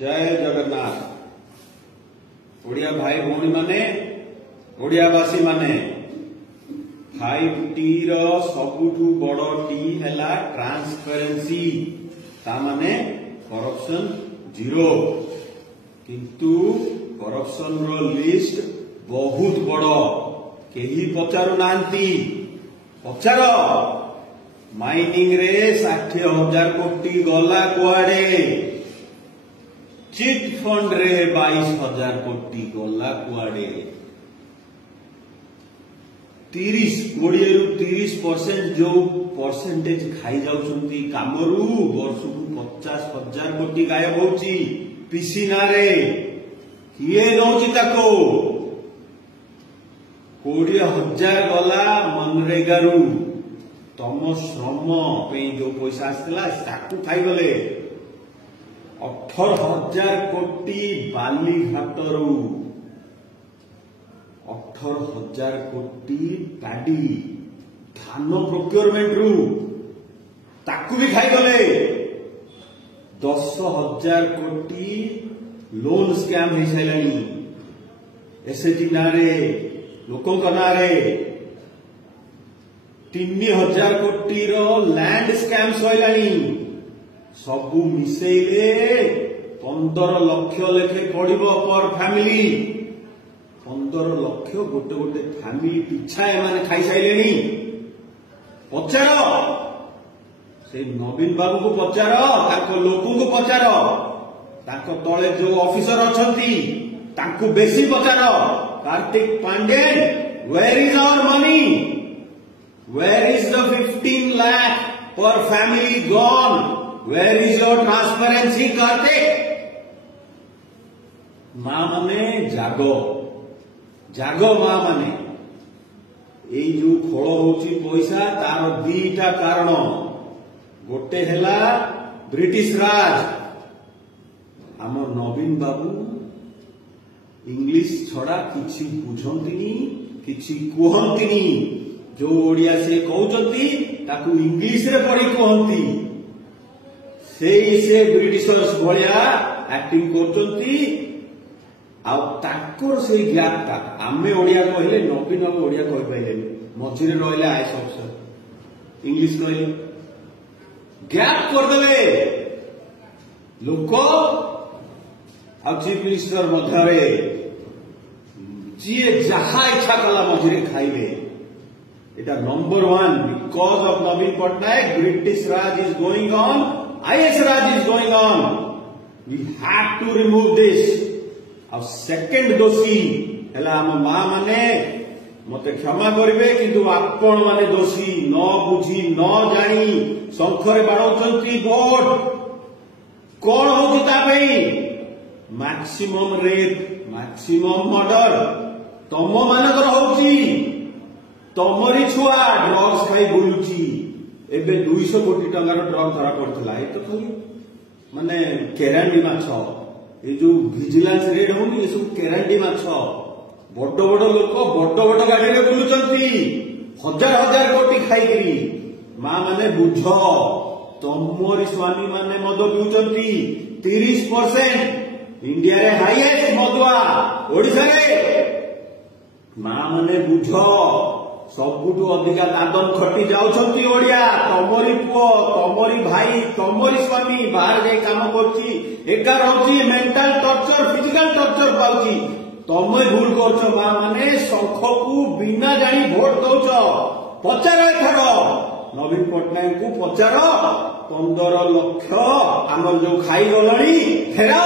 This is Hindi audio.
जय जगन्नाथ। ओडिया भाई भौणी माने ओडियावासी माने 5T रो सबुठु बड़ टी हैला ट्रांसपेरेंसी ता माने करप्शन जीरो किंतु करप्शन रो लिस्ट बहुत बड़ केही पचारु नांती पचार माइनिंग रे 60,000 कोटी गला कुआडे चिट फंड रे 22,000 कोटी गला कुआडे 30% जो परसेंटेज खाई जाउछंती कामरू वर्षकु 50,000 कोटी गायब होउची पिसिना रे किए नौची ताको 20,000 गला मनरेगा रु तम श्रम पे जो पैसा आसला ताकू खाई गले 18,000 कोटी बालीघाट रु 18,000 कोटी पैडी धान प्रोक्योरमेंट रु ताकू भी खाई गले 10,000 कोटी लोन स्कैम हो सारानी एसएचजी नारे लोकों का नारे 3,000 कोटी रो लैंड स्कैम सैलानी सबू मिसेइले 15 लाख लेखे पड़िबो पर फैमिली 15 लाख गोटे गोटे फैमिली पिछा एमाने खाई साइलेनी पचार से नवीन बाबू को पचार ताको लोकों को पचार ताको तले जो ऑफिसर अछंती ताको बेसी पचार Kartik Pandian where is our money where is the 15 lakh per family gone where is your transparency Kartik मां माने जागो जागो मां माने एई जो खोल होची पैसा तार दीटा कारण गोटे हेला ब्रिटिश राज आम नवीन बाबू इंग्लिश छड़ा किछि बुझंतिनी किछि कहंतिनी जो ओडिया से कहउचंती ताकू इंग्लिश रे पढ़ी कहंती से ब्रिटिशर्स भलिया एक्टिंग करचंती आ ताकर से गैपटा आमे ओडिया कहले नवीन बाबू ओडिया कहि पाइले मझिरे रहले आईएएस अफसर इंग्लिश कहले गैप कर देबे लोक आ चीफ मिनिस्टर मध्य जी जहा इच्छा कला मझिरे खाइबे इटा number 1 because of Naveen Patnaik British Raj is going on IAS Raj is going on we have to remove this आ सेकंड दोषी हैला हम मां माने मते क्षमा करिवे किंतु आपण माने दोषी न बुझी न जानी संखरे बाड़ौचंती वोट कोन होची ता पई मैक्सिमम रेप मैक्सिमम मर्डर तम मानकर होची तमरी छुआ ड्रग्स खाई बुलुची एबे 200 कोटी टंकार ड्रग धरा पड़थला ए तो खाली माने केरांडी माछ ए जो विजिलेंस रेड होनी ए सब केरांडी माछ बड़ बड़ लोक बड़ बड़ गाड़ी रे बुलुचंती हजार हजार कोटी खाइकरी मां माने बुझ तमरी स्वामी माने मद पिउचंती 30% इंडिया रे हाईएस्ट मदुआ ओडिसा रे मां माने बुझ सबुठु अधिका दादन खटी जाउछंती ओडिया तमरी पुओ तमरी भाई तमरी स्वामी बाहर जाई काम करची एका रहची मेंटल टॉर्चर फिजिकल टॉर्चर पाउची तमे भूल करछ मां माने संखकू बिना जानी वोट दउछ पचार एथर नवीन पटनायक को पचार 15 लाख आम जो खाई गलणी फेराओ